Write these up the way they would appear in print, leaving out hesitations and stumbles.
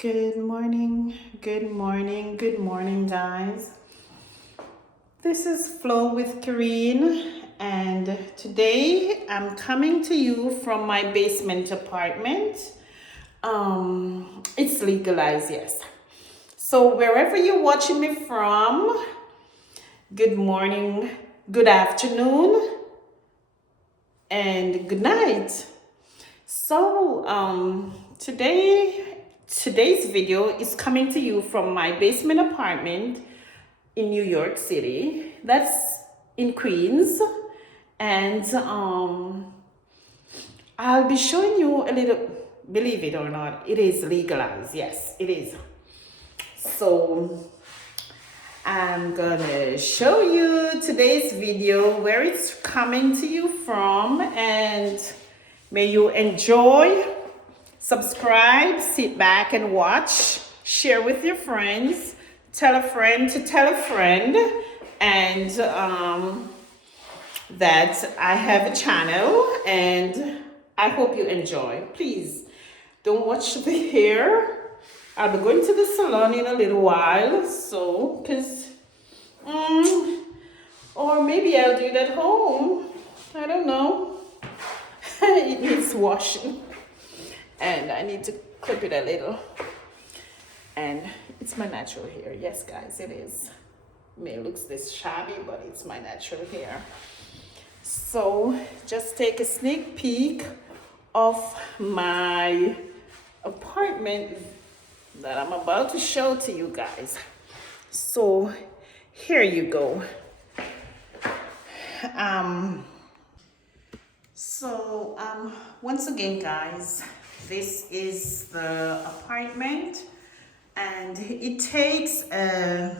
Good morning, good morning, guys. This is Flow with Kareen, and today I'm coming to you from my basement apartment. It's legalized, yes. So, wherever you're watching me from, good morning, good afternoon, and good night. So, today's video is coming to you from my basement apartment in New York City. That's in Queens, and I'll be showing you a little. Believe it or not, it is legalized. Yes, it is. So I'm gonna show you today's video where it's coming to you from, and may you enjoy. Subscribe, sit back and watch, share with your friends, tell a friend to tell a friend, and that I have a channel and I hope you enjoy. Please don't watch the hair. I'll be going to the salon in a little while, so or maybe I'll do it at home. I don't know. It needs washing and I need to clip it a little. And it's my natural hair. Yes, guys, it is. May looks this shabby, but it's my natural hair. So just take a sneak peek of my apartment that I'm about to show to you guys. So here you go. Once again, guys, this is the apartment, and it takes I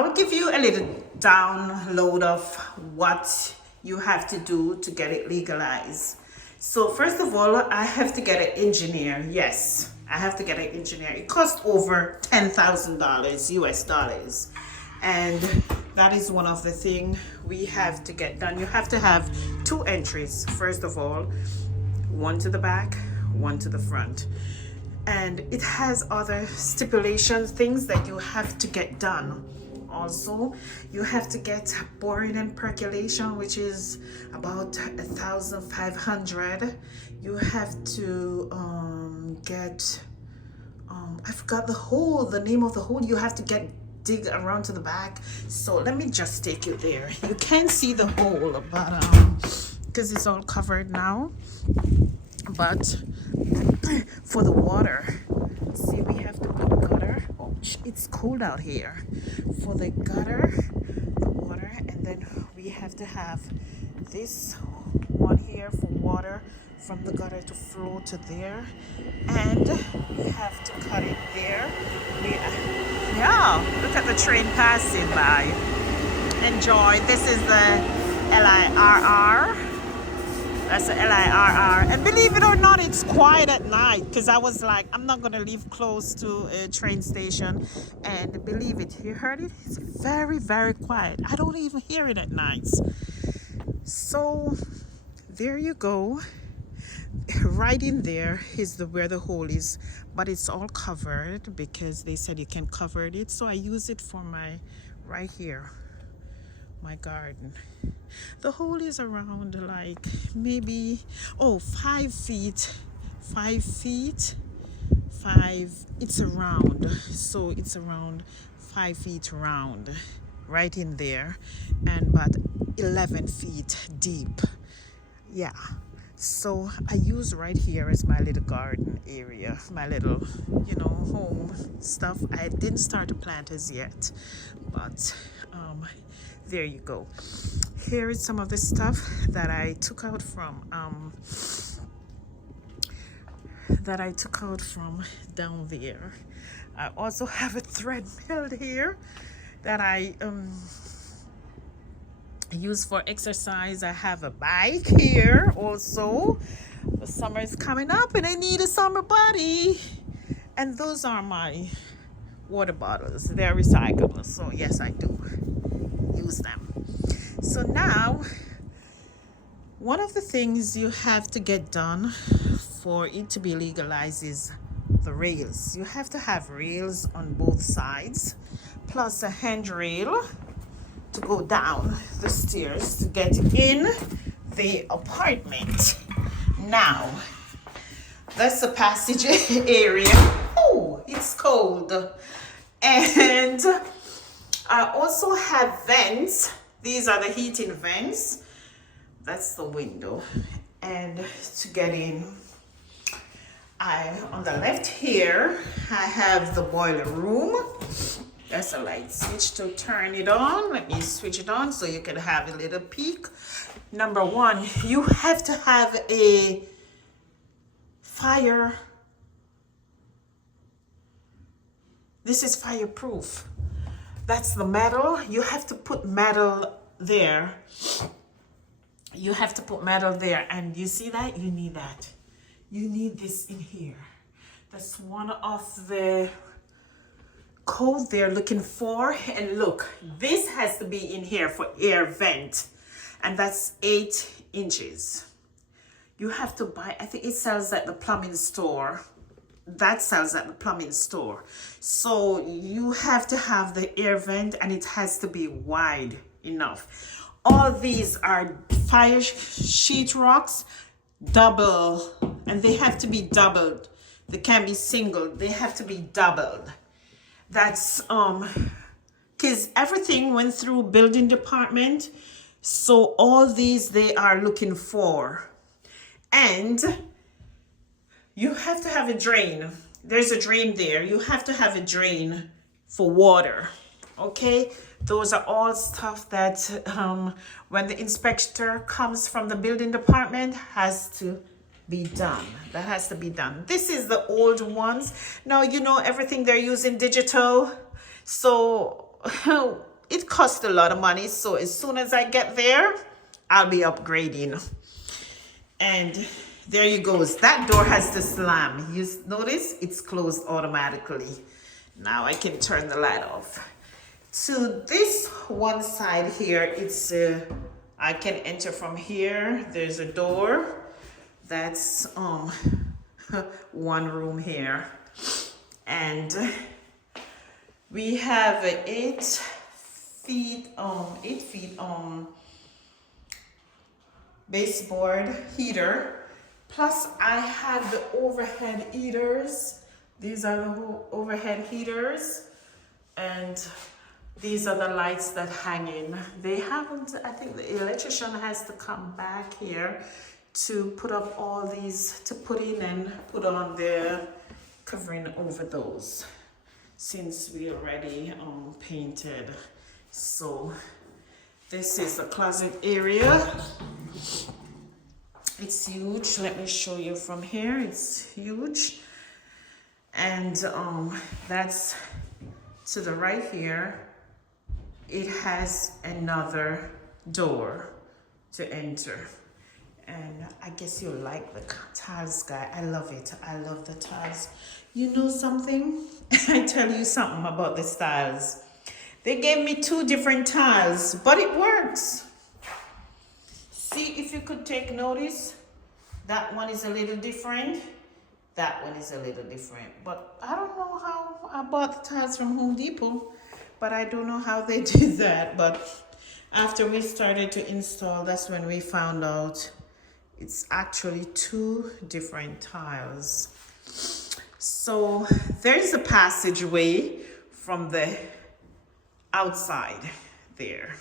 will give you a little download of what you have to do to get it legalized. So first of all, I have to get an engineer. Yes, I have to get an engineer. It costs over $10,000 US dollars. And that is one of the things we have to get done. You have to have two entries, first of all, one to the back, one to the front. And it has other stipulations, things that you have to get done. Also, you have to get boring and percolation, which is about 1,500. You have to get I forgot the name of the hole. You have to dig around to the back. So let me just take you there. You can't see the hole, but because it's all covered now. But for the water, see, we have to put gutter. Oh, it's cold out here. For the gutter, the water, and then we have to have this one here for water from the gutter to flow to there, and we have to cut it there. Yeah, look at the train passing by. Enjoy. This is the LIRR. That's the LIRR. And believe it or not, it's quiet at night, because I was like, I'm not going to live close to a train station. And believe it, you heard it? It's very, very quiet. I don't even hear it at nights. So there you go. Right in there is where the hole is, but it's all covered because they said you can cover it. So I use it for my right here, my garden. The hole is around like maybe 5 feet. It's around, so it's around 5 feet round, right in there, and about 11 feet deep. Yeah. So I use right here as my little garden area, my little, home stuff. I didn't start to plant as yet, but there you go. Here is some of the stuff that I took out from down there. I also have a treadmill here that I use for exercise. I have a bike here also. The summer is coming up and I need a summer body. And those are my water bottles. They're recyclable, so yes, I do use them. So now, one of the things you have to get done for it to be legalized is the rails. You have to have rails on both sides, plus a handrail to go down the stairs to get in the apartment. Now, that's the passage area. Oh, it's cold. And I also have vents. These are the heating vents. That's the window. And to get in, on the left here, I have the boiler room. That's a light switch to turn it on. Let me switch it on so you can have a little peek. Number one, you have to have a fire. This is fireproof. That's the metal. You have to put metal there. You have to put metal there. And you see that? You need that. You need this in here. That's one of the code they're looking for. And look, this has to be in here for air vent. And that's 8 inches. You have to buy, I think it sells at the plumbing store. That sells at the plumbing store. So you have to have the air vent and it has to be wide enough. All these are fire sheetrocks, double, and they have to be doubled. They can't be single, they have to be doubled. That's because everything went through building department. So all these they are looking for. And you have to have a drain. There's a drain there. You have to have a drain for water. Okay? Those are all stuff that when the inspector comes from the building department has to be done. That has to be done. This is the old ones. Now, you know, everything they're using digital. So it costs a lot of money. So as soon as I get there, I'll be upgrading. And there you go. That door has to slam. You notice it's closed automatically. Now I can turn the light off. To this one side here, it's I can enter from here. There's a door. That's one room here. And we have a 8 feet baseboard heater. Plus I have the overhead heaters. These are the overhead heaters. And these are the lights that hang in. They haven't, I think the electrician has to come back here to put up all these, to put in and put on the covering over those, since we already painted. So this is the closet area. It's huge. Let me show you from here. It's huge. And that's to the right here. It has another door to enter. And I guess you like the tiles, guy. I love it. I love the tiles. You know something? I tell you something about the tiles. They gave me 2 different tiles, but it works. See if you could take notice. That one is a little different. That one is a little different. But I don't know how I bought the tiles from Home Depot. But I don't know how they did that. But after we started to install, that's when we found out it's actually 2 different tiles. So there's a passageway from the outside there.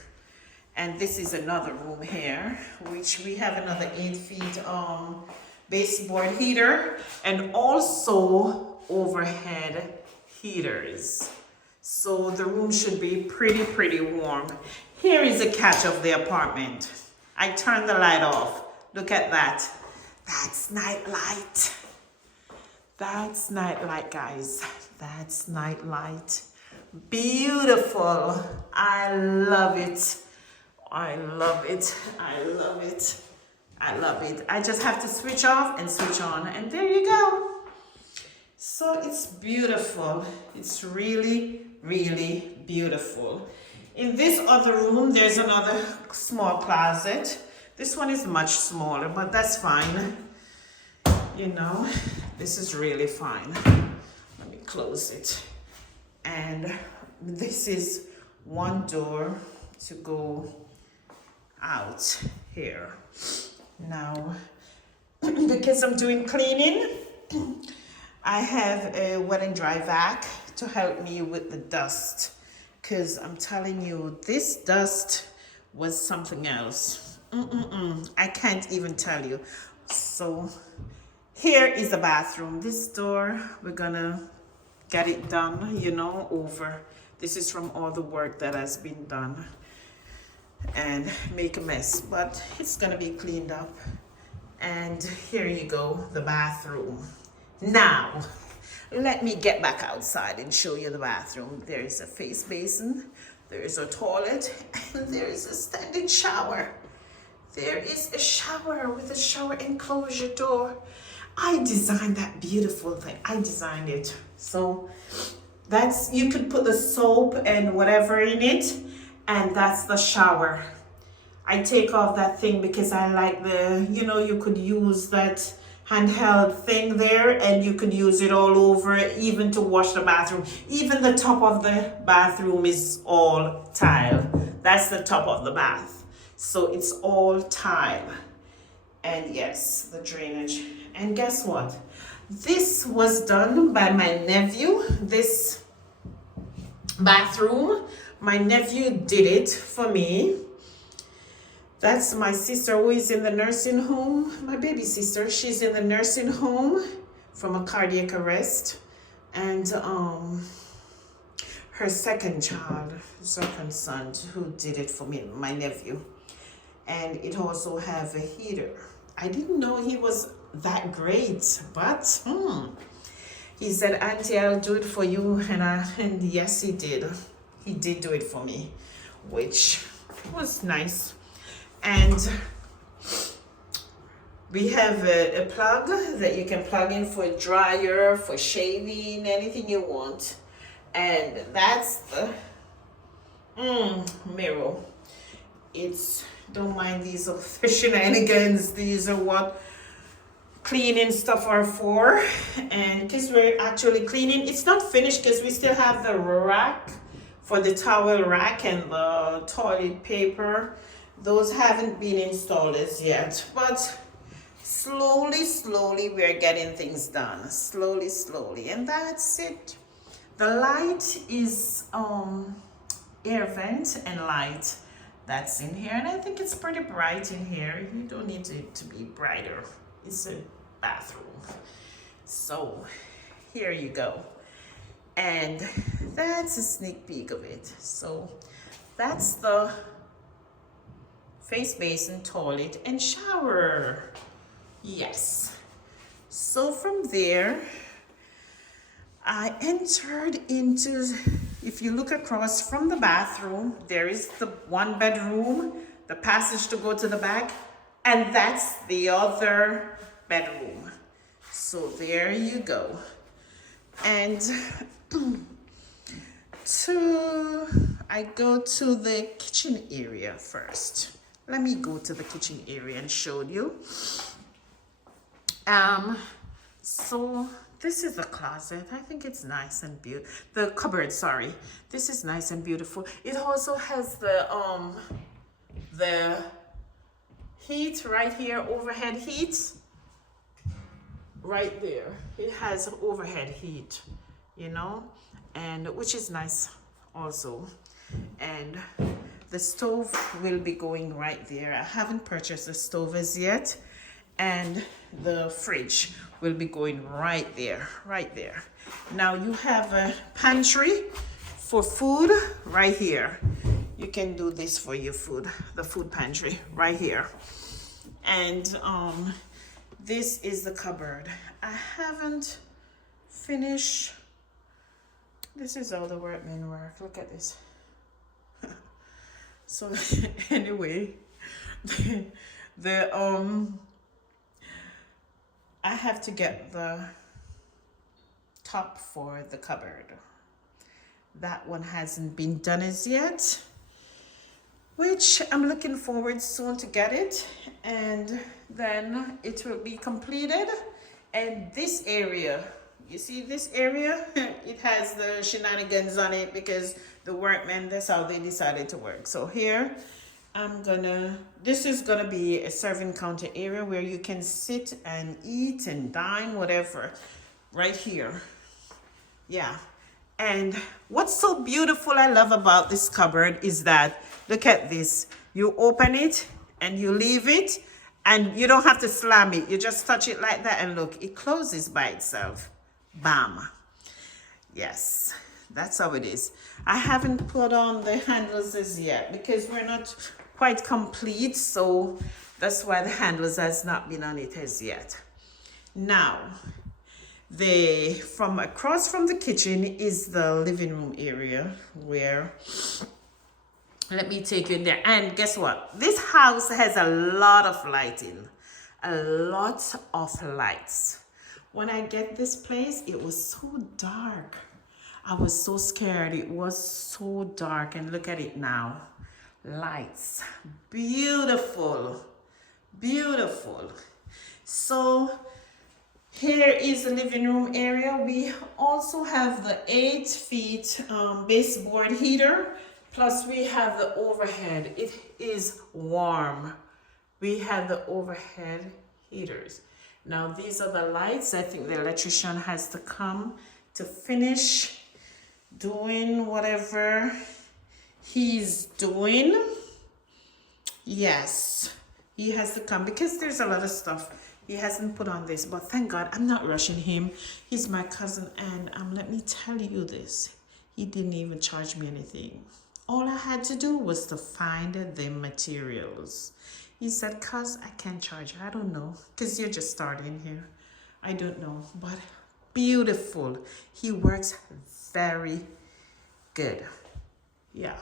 And this is another room here, which we have another 8 feet baseboard heater and also overhead heaters. So the room should be pretty warm. Here is a catch of the apartment. I turned the light off. Look at that. That's night light. That's night light, guys. That's night light. Beautiful. I love it. I love it. I love it. I love it. I just have to switch off and switch on, and there you go. So it's beautiful. It's really beautiful. In this other room, there's another small closet. This one is much smaller, but that's fine. You know, this is really fine. close it. And this is one door to go out here. Now, because I'm doing cleaning, I have a wet and dry vac to help me with the dust. Because I'm telling you, this dust was something else. I can't even tell you. So here is the bathroom. This door, we're gonna get it done, you know, over. This is from all the work that has been done and make a mess, but it's gonna be cleaned up. And here you go, the bathroom. Now, let me get back outside and show you the bathroom. There is a face basin, there is a toilet, and there is a standing shower. There is a shower with a shower enclosure door. I designed that beautiful thing. I designed it. So that's, you could put the soap and whatever in it, and that's the shower. I take off that thing because I like the, you know, you could use that handheld thing there and you could use it all over, even to wash the bathroom. Even the top of the bathroom is all tile. That's the top of the bath. So it's all tile. And yes, the drainage. And guess what? This was done by my nephew. This bathroom, my nephew did it for me. That's my sister who is in the nursing home. My baby sister, she's in the nursing home from a cardiac arrest. And her second child, second son, who did it for me, my nephew. And it also has a heater. I didn't know he was that great, but he said, Auntie, I'll do it for you. And yes, he did. He did do it for me, which was nice. And we have a plug that you can plug in for a dryer, for shaving, anything you want. And that's the mirror. It's, don't mind these are shenanigans. These are what cleaning stuff are for. And because we're actually cleaning, it's not finished because we still have the rack for the towel rack and the toilet paper. Those haven't been installed as yet, but slowly we're getting things done. Slowly, and that's it. The light is air vent and light that's in here, and I think it's pretty bright in here. You don't need it to be brighter. It's a bathroom. So here you go. And that's a sneak peek of it. So that's the face basin, toilet, and shower. Yes. So from there, I entered into, if you look across from the bathroom, there is the one bedroom, the passage to go to the back, and that's the other bedroom. So there you go. And I go to the kitchen area first. Let me go to the kitchen area and show you. So this is the closet. I think it's nice and beautiful. The cupboard, sorry. This is nice and beautiful. It also has the heat right here, overhead heat. Right there. It has overhead heat, you know, and which is nice also. And the stove will be going right there. I haven't purchased the stove as yet. And the fridge will be going right there. Now you have a pantry for food right here. You can do this for your food, the food pantry right here. And this is the cupboard. I haven't finished. This is all the workman work. Look at this. So anyway, I have to get the top for the cupboard. That one hasn't been done as yet, which I'm looking forward soon to get it, and then it will be completed. And this area, You see this area? It has the shenanigans on it because the workmen, that's how they decided to work. So here, this is gonna be a serving counter area where you can sit and eat and dine, whatever, right here. Yeah. And what's so beautiful I love about this cupboard is that, look at this. You open it and you leave it and you don't have to slam it. You just touch it like that and look, it closes by itself. Bam. Yes, that's how it is. I haven't put on the handles as yet because we're not quite complete. So that's why the handles has not been on it as yet. Now, from across from the kitchen is the living room area where, let me take you in there. And guess what? This house has a lot of lighting, a lot of lights. When I get this place, it was so dark. I was so scared. It was so dark. And look at it now. Lights. Beautiful. Beautiful. So here is the living room area. We also have the 8 feet baseboard heater. Plus we have the overhead. It is warm. We have the overhead heaters. Now these are the lights. I think the electrician has to come to finish doing whatever he's doing. Yes, he has to come because there's a lot of stuff he hasn't put on this. But thank God I'm not rushing him. He's my cousin, and let me tell you this. He didn't even charge me anything. All I had to do was to find the materials. He said, "Cuz I can't charge you." I don't know, because you're just starting here. I don't know, but beautiful. He works very good. Yeah,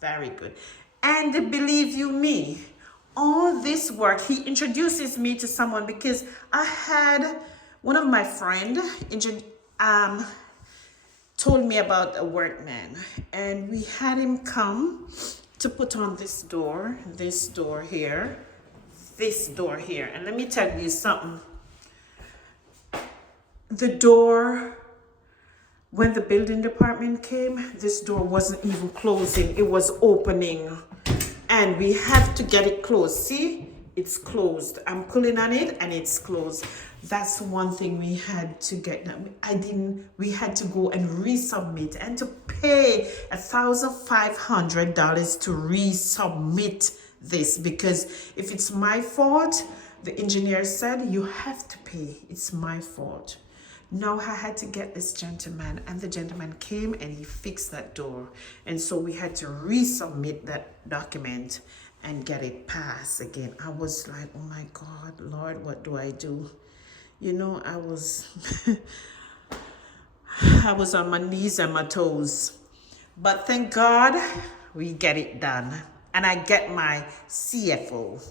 very good. And believe you me, all this work, he introduces me to someone because I had one of my friend told me about a workman, and we had him come to put on this door here, this door here. And let me tell you something. The door, when the building department came, this door wasn't even closing. It was opening. And we have to get it closed. See, it's closed. I'm pulling on it and it's closed. That's one thing we had to get. We had to go and resubmit and to pay $1,500 to resubmit this, because if it's my fault, the engineer said you have to pay. It's my fault. Now I had to get this gentleman, and the gentleman came and he fixed that door. And so we had to resubmit that document and get it passed again. I was like, oh my God, Lord, what do I do? You know, I was I was on my knees and my toes. But thank God we get it done. And I get my CFO.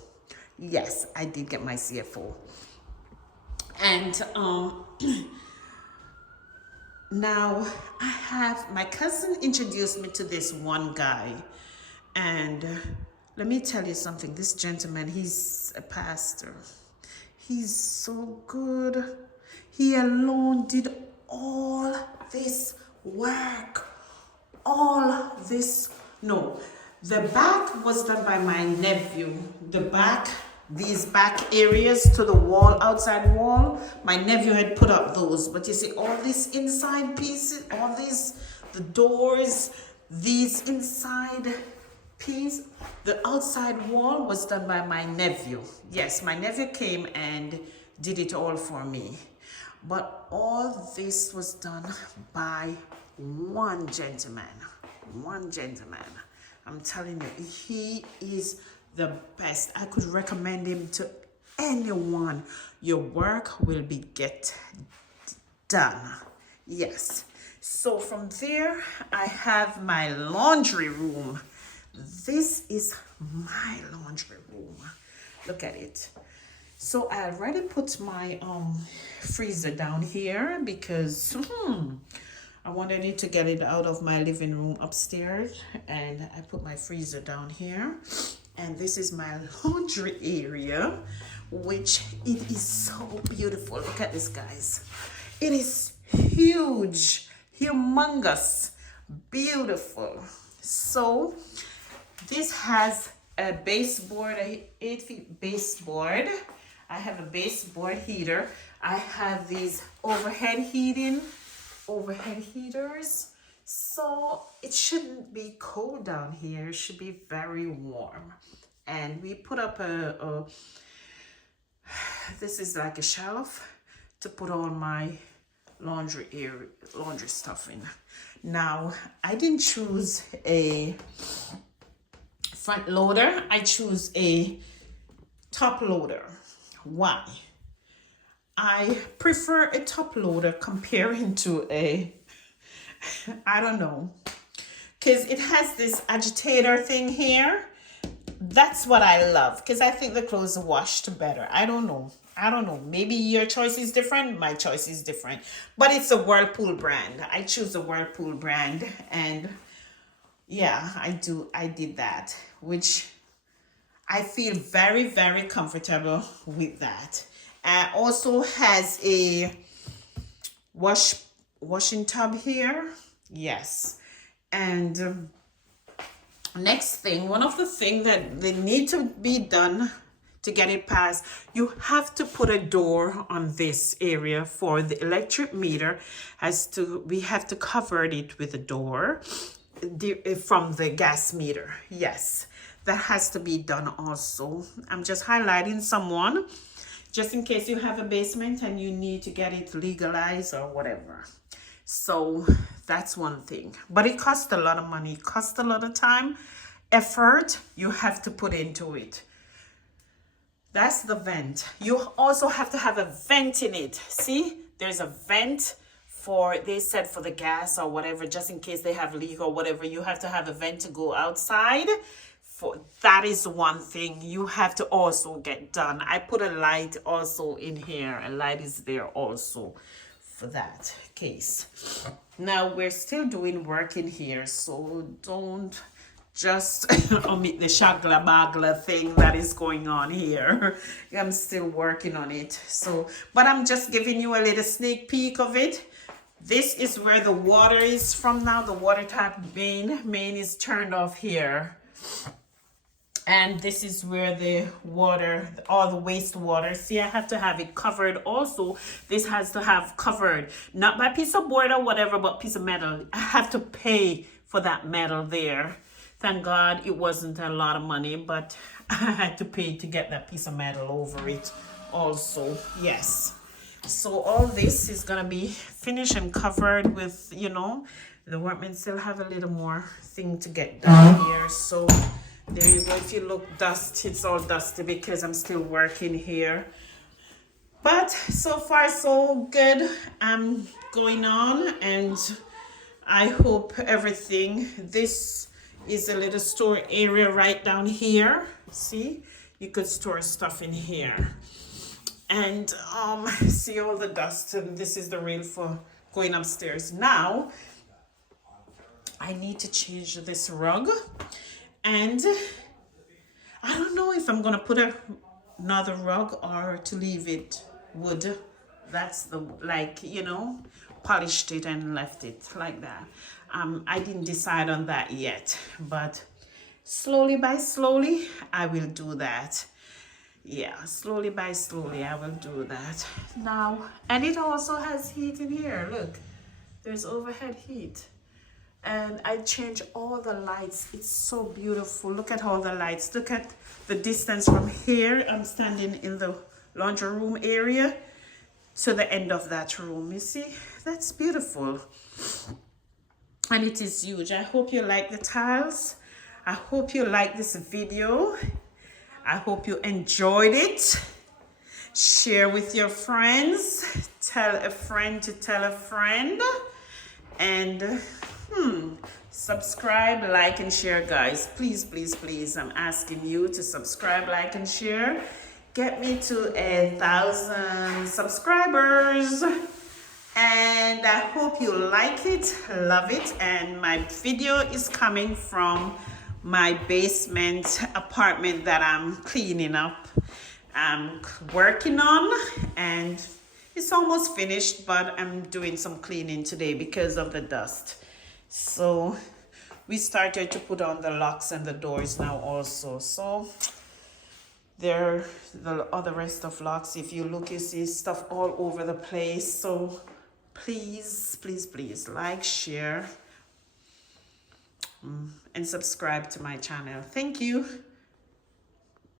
Yes, I did get my CFO. And now I have, my cousin introduced me to this one guy. And let me tell you something. This gentleman, he's a pastor. He's so good. He alone did all this work. All this. No, the back was done by my nephew. The back, these back areas to the wall, outside wall, my nephew had put up those. But you see, all these inside pieces, all these, the doors, these inside piece, the outside wall was done by my nephew. Yes, my nephew came and did it all for me. But all this was done by one gentleman. One gentleman. I'm telling you, he is the best. I could recommend him to anyone. Your work will be get done. Yes. So from there, I have my laundry room. This is my laundry room. Look at it. So I already put my freezer down here because I wanted it to get it out of my living room upstairs, and I put my freezer down here. And this is my laundry area, which it is so beautiful. Look at this, guys. It is huge, humongous, beautiful. So this has a baseboard, a 8 feet baseboard. I have a baseboard heater. I have these overhead heaters. So it shouldn't be cold down here. It should be very warm. And we put up this is like a shelf to put all my laundry stuff in. Now, I didn't choose a front loader. I choose a top loader. Why? I prefer a top loader comparing to a, I don't know, because it has this agitator thing here. That's what I love, because I think the clothes are washed better. I don't know. Maybe your choice is different. My choice is different. But it's a Whirlpool brand. I choose a Whirlpool brand. And yeah, I did that, which I feel very, very comfortable with that. Also has a washing tub here. Yes. And next thing, one of the things that they need to be done to get it passed, you have to put a door on this area for the electric meter. We have to cover it with a door from the gas meter. Yes, that has to be done also. I'm just highlighting someone just in case you have a basement and you need to get it legalized or whatever. So that's one thing, but it costs a lot of money. It costs a lot of time, effort you have to put into it. That's the vent. You also have to have a vent in it. See, there's a vent they said for the gas or whatever, just in case they have a leak or whatever. You have to have a vent to go outside. That is one thing you have to also get done. I put a light also in here. A light is there also for that case. Now we're still doing work in here, so don't just omit the shagla bagla thing that is going on here. I'm still working on it. So, but I'm just giving you a little sneak peek of it. This is where the water is from now. The water tap main is turned off here. And this is where the water, all the wastewater. See, I have to have it covered also. This has to have covered, not by piece of board or whatever, but piece of metal. I have to pay for that metal there. Thank God it wasn't a lot of money, but I had to pay to get that piece of metal over it also. Yes. So all this is going to be finished and covered with, the workmen still have a little more thing to get done here. So there you go. If you look dusty, it's all dusty because I'm still working here. But so far so good. I'm going on and I hope everything. This is a little store area right down here. See, you could store stuff in here. And see all the dust. And this is the rail for going upstairs. Now I need to change this rug. And I don't know if I'm gonna put another rug or to leave it wood. That's the, polished it and left it like that. I didn't decide on that yet, but slowly by slowly, I will do that. Yeah, slowly by slowly, I will do that. Now, and it also has heat in here. Look, there's overhead heat. And I change all the lights. It's so beautiful. Look at all the lights. Look at the distance from here. I'm standing in the laundry room area to the end of that room. You see, that's beautiful. And it is huge. I hope you like the tiles. I hope you like this video. I hope you enjoyed it. Share with your friends. Tell a friend to tell a friend. And subscribe, like, and share, guys. Please, please, please. I'm asking you to subscribe, like, and share. Get me to 1,000 subscribers. And I hope you like it, love it. And my video is coming from my basement apartment that I'm cleaning up, I'm working on. And It's almost finished, but I'm doing some cleaning today because of the dust. So we started to put on the locks and the doors now also. So there, the other rest of locks, if you look, you see stuff all over the place. So please, please, please like, share, and subscribe to my channel. Thank you.